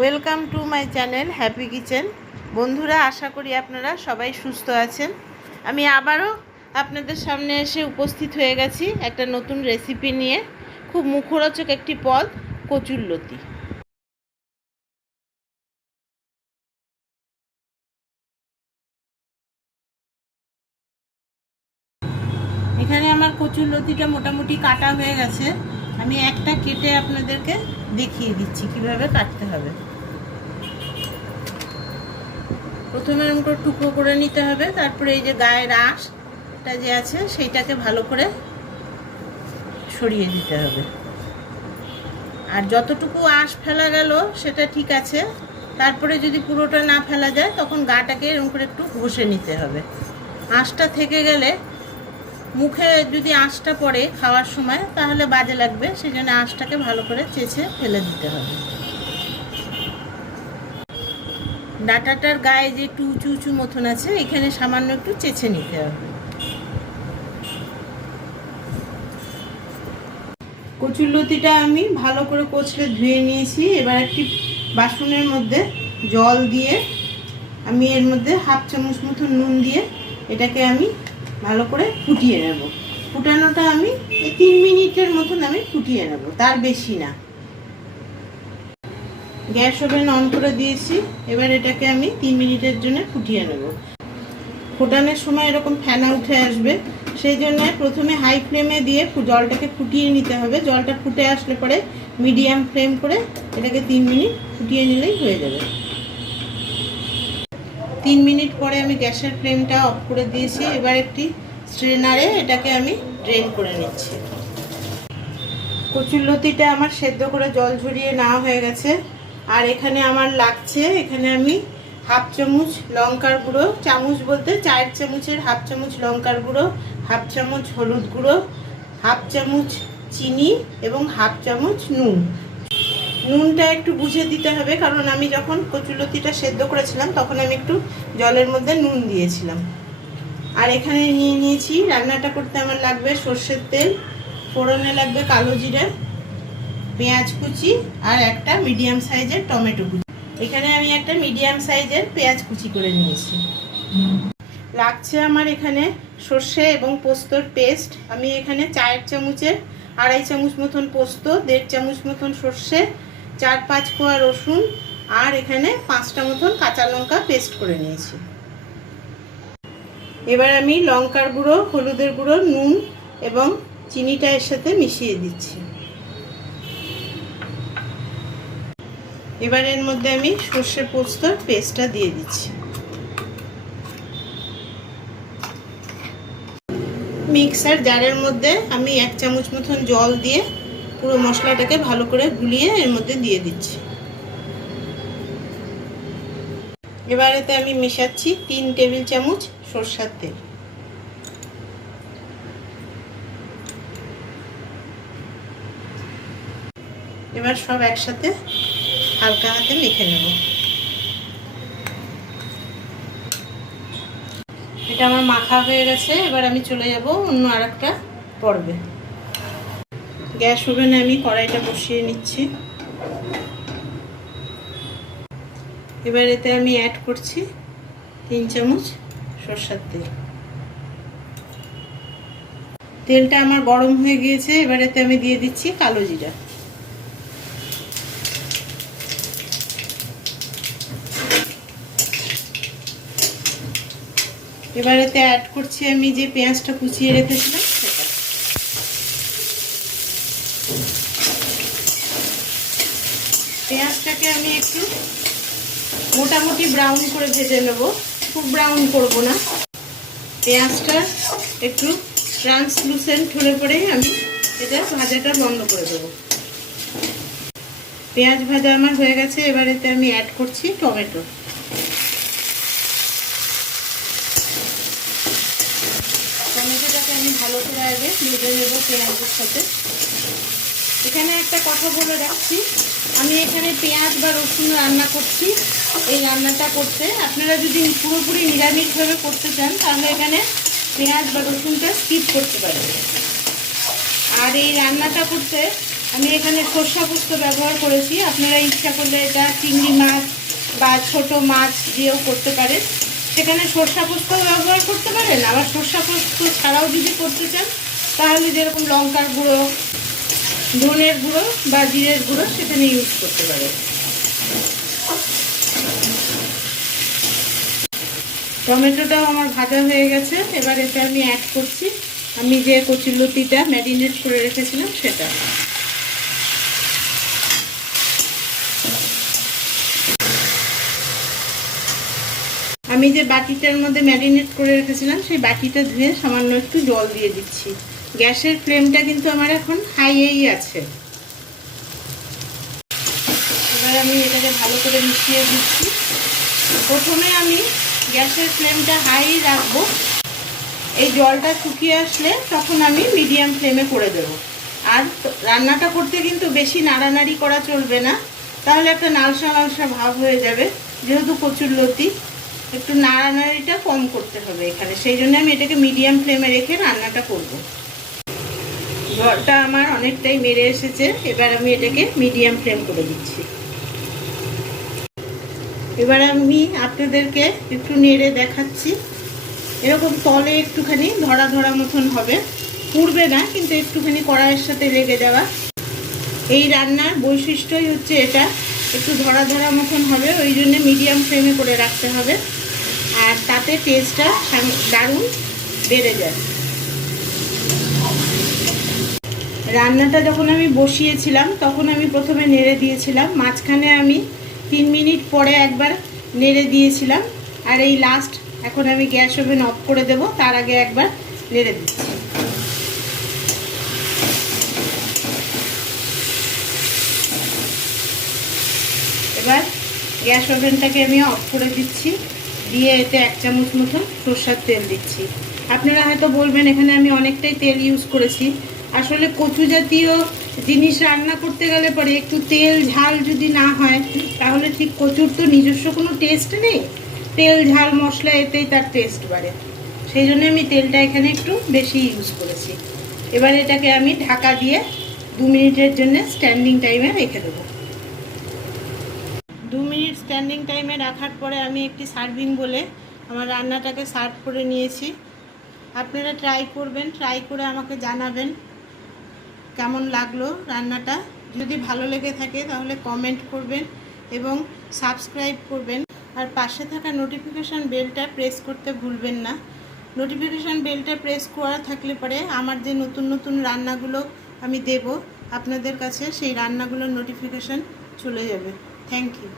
Welcome to my channel happy kitchen. বন্ধুরা, আশা করি আপনারা সবাই সুস্থ আছেন। আমি আবারও আপনাদের সামনে এসে উপস্থিত হয়ে গেছি একটা নতুন রেসিপি নিয়ে। খুব মুখরোচক একটি পদ, কচুর লতি। এখানে আমার কচুর লতিটা মোটামুটি কাটা হয়ে গেছে। আমি একটা কেটে আপনাদেরকে দেখিয়ে দিচ্ছি কিভাবে কাটতে হবে। প্রথমে এরকম করে টুকরো করে নিতে হবে, তারপরে এই যে গায়ের আঁশটা যে আছে সেইটাকে ভালো করে সরিয়ে দিতে হবে। আর যতটুকু আঁশ ফেলা গেল সেটা ঠিক আছে, তারপরে যদি পুরোটা না ফেলা যায় তখন গাটাকে এরকম করে একটু ঘষে নিতে হবে। আঁশটা থেকে গেলে মুখে যদি আঁশটা পড়ে খাওয়ার সময় তাহলে বাজে লাগবে, সেই জন্য আঁশটাকে ভালো করে চেঁচে ফেলে দিতে হবে। ডাঁটাটার গায়ে যে একটু উঁচু উঁচু মতন আছে এখানে সামান্য একটু চেঁচে নিতে হবে। কচুর লতিটা আমি ভালো করে কচলে ধুয়ে নিয়েছি। এবার একটি বাসনের মধ্যে জল দিয়ে আমি এর মধ্যে হাফ চামচ মতো নুন দিয়ে এটাকে আমি ভালো করে ফুটিয়ে নেব। ফুটানোটা আমি 3 মিনিটের মতন আমি ফুটিয়ে নেব, তার বেশি না। গ্যাস ওভেন অন করে দিয়েছি। এবার এটাকে আমি 3 মিনিটের জন্য ফুটিয়ে নেব। ফোটানোর সময় এরকম ফেনা উঠে আসবে, সেই জন্য প্রথমে হাই ফ্লেমে দিয়ে জলটাকে ফুটিয়ে নিতে হবে। জলটা ফুটে আসলে পরে মিডিয়াম ফ্লেম করে এটাকে 3 মিনিট ফুটিয়ে নিলেই হয়ে যাবে। 3 মিনিট পরে আমি গ্যাসের ফ্লেমটা অফ করে দিয়েছি। এবার একটি স্ট্রেনারে এটাকে আমি ড্রেন করে নিচ্ছি। কচুর লতিটা আমার সেদ্ধ করে জল ঝরিয়ে নেওয়া হয়ে গেছে। আর এখানে আমার লাগছে, এখানে আমি হাফ চামচ লঙ্কার গুঁড়ো, চামচ বলতে 4 চামচের হাফ চামচ লঙ্কার গুঁড়ো, হাফ চামচ হলুদ গুঁড়ো, হাফ চামচ চিনি এবং হাফ চামচ নুন। নুনটা একটু বুঝে দিতে হবে, কারণ আমি যখন কচুর লতিটা সেদ্ধ করেছিলাম তখন আমি একটু জলের মধ্যে নুন দিয়েছিলাম। আর এখানে নিয়ে নিয়েছি, রান্নাটা করতে আমার লাগবে সর্ষের তেল, ফোড়নে লাগবে কালো জিরা, পেঁয়াজ কুচি আর একটা মিডিয়াম সাইজের টমেটো কুচি। এখানে আমি একটা মিডিয়াম সাইজের পেঁয়াজ কুচি করে নিয়েছি। লাগছে আমার এখানে সর্ষে এবং পোস্তর পেস্ট। আমি এখানে 4 চামচের 2.5 চামচ মতন পোস্ত, 1.5 চামচ মতন সর্ষে, 4-5 কোয়া রসুন আর এখানে 5টা মতন কাঁচা লঙ্কা পেস্ট করে নিয়েছি। এবার আমি লঙ্কার গুঁড়ো, হলুদের গুঁড়ো, নুন এবং চিনিটা এর সাথে মিশিয়ে দিচ্ছি। এবার এর মধ্যে আমি সর্ষে পোস্তর পেস্টটা দিয়ে দিচ্ছি। মিক্সার জারের মধ্যে আমি 1 চামচ মতন জল দিয়ে পুরো মশলাটাকে ভালো করে গুলিয়ে এর মধ্যে দিয়ে দিচ্ছি। এবার এতে আমি মেশাচ্ছি 3 টেবিল চামচ সরষের তেল। এবার সব একসাথে হালকা হাতে মেখে নেব। এটা আমার মাখা হয়ে গেছে। এবার আমি চলে যাব অন্য আরেকটা পর্বে। গ্যাস ওভেনে আমি কড়াইটা বসিয়ে নিচ্ছি। এবার এতে আমি অ্যাড করছি 3 চামচ সরষের তেল। তেলটা আমার গরম হয়ে গিয়েছে। এবার এতে আমি দিয়ে দিচ্ছি কালো জিরা। এবার এতে অ্যাড করছি আমি যে পেঁয়াজটা কুচিয়ে রেখেছিলাম সেটা। পেঁয়াজটাকে আমি একটু মোটামুটি ব্রাউন করে ভেজে নেব, খুব ব্রাউন করব না। পেঁয়াজটা একটু ট্রান্সলুসেন্ট হলে পরেই আমি এটা ভাজাটা বন্ধ করে দেব। পেঁয়াজ ভাজা আমার হয়ে গেছে। এবার এতে আমি অ্যাড করছি টমেটো। টমেটোটাকে আমি ভালো করে আগে ভেজে নেব পেঁয়াজের সাথে। এখানে একটা কথা বলে রাখছি, আমি এখানে পেঁয়াজ বা রসুন রান্না করছি। এই রান্নাটা করতে আপনারা যদি পুরোপুরি নিরামিষভাবে করতে চান তাহলে এখানে পেঁয়াজ বা রসুনটা স্কিপ করতে পারেন। আর এই রান্নাটা করতে আমি এখানে সরষা পোস্ত ব্যবহার করেছি। আপনারা ইচ্ছা করলে এটা চিংড়ি মাছ বা ছোট মাছ দিয়েও করতে পারেন। সেখানে সরষা পোস্তও ব্যবহার করতে পারেন। আবার সরষা পোস্ত ছাড়াও যদি করতে চান তাহলে যেরকম লঙ্কার গুঁড়ো, ধনের গুঁড়ো বা জিরের গুঁড়ো সেখানে ইউজ করতে পারেন। টমেটোটাও আমার ভাজা হয়ে গেছে। এবার এটা আমি অ্যাড করছি আমি যে কচুর লতিটা ম্যারিনেট করে রেখেছিলাম সেটা। আমি যে বাটিটার মধ্যে ম্যারিনেট করে রেখেছিলাম সেই বাটিটা ধুয়ে সামান্য একটু জল দিয়ে দিচ্ছি। গ্যাসের ফ্লেমটা কিন্তু আমার এখন হাইয়েই আছে। এবার আমি এটাকে ভালো করে মিশিয়ে দিচ্ছি। প্রথমে আমি গ্যাসের ফ্লেমটা হাই রাখবো। এই জলটা শুকিয়ে আসলে তখন আমি মিডিয়াম ফ্লেমে করে দেব। আর রান্নাটা করতে কিন্তু বেশি নাড়ানাড়ি করা চলবে না, তাহলে একটা নালসা নালসা ভাব হয়ে যাবে। যেহেতু কচুর লতি একটু নাড়ানাড়িটা কম করতে হবে এখানে, সেই জন্য আমি এটাকে মিডিয়াম ফ্লেমে রেখে রান্নাটা করব। জলটা আমার অনেকটাই মেরে এসেছে। এবার আমি এটাকে মিডিয়াম ফ্লেম করে দিচ্ছি। এবার আমি আপনাদেরকে একটু নেড়ে দেখাচ্ছি। এরকম তলে একটুখানি ধরা ধরা মতন হবে, পুড়বে না কিন্তু একটুখানি কড়াইয়ের সাথে লেগে যাওয়া। এই রান্নার বৈশিষ্ট্যই হচ্ছে এটা, একটু ধরা ধরা মতন হবে, ওই জন্য মিডিয়াম ফ্লেমে করে রাখতে হবে। আর তাতে টেস্টটা দারুণ বেড়ে যায়। রান্নাটা যখন আমি বসিয়েছিলাম তখন আমি প্রথমে নেড়ে দিয়েছিলাম, মাঝখানে আমি 3 মিনিট পরে একবার নেড়ে দিয়েছিলাম, আর এই লাস্ট এখন আমি গ্যাস ওভেন অফ করে দেব, তার আগে একবার নেড়ে দিচ্ছি। এবার গ্যাস ওভেনটাকে আমি অফ করে দিচ্ছি, দিয়ে এতে 1 চামচ মতো সরষের তেল দিচ্ছি। আপনারা হয়তো বলবেন এখানে আমি অনেকটাই তেল ইউজ করেছি। আসলে কচু জাতীয় জিনিস রান্না করতে গেলে পরে একটু তেল ঝাল যদি না হয় তাহলে ঠিক কচুর তো নিজস্ব কোনো টেস্ট নেই। তেল ঝাল মশলা এতেই তার টেস্ট বাড়ে, সেই জন্য আমি তেলটা এখানে একটু বেশি ইউজ করেছি। এবার এটাকে আমি ঢাকা দিয়ে 2 মিনিটের জন্য স্ট্যান্ডিং টাইমে রেখে দেবো। 2 মিনিট স্ট্যান্ডিং টাইমে রাখার পরে আমি একটি সার্ভিং বলে আমার রান্নাটাকে সার্ভ করে নিয়েছি। আপনারা ট্রাই করবেন, ট্রাই করে আমাকে জানাবেন কেমন লাগলো রান্নাটা। যদি ভালো লেগে থাকে তাহলে কমেন্ট করবেন এবং সাবস্ক্রাইব করবেন, আর পাশে থাকা নোটিফিকেশান বেলটা প্রেস করতে ভুলবেন না। নোটিফিকেশান বেলটা প্রেস করা থাকলে পরে আমার যে নতুন নতুন রান্নাগুলো আমি দেব আপনাদের কাছে, সেই রান্নাগুলোর নোটিফিকেশান চলে যাবে। Thank you.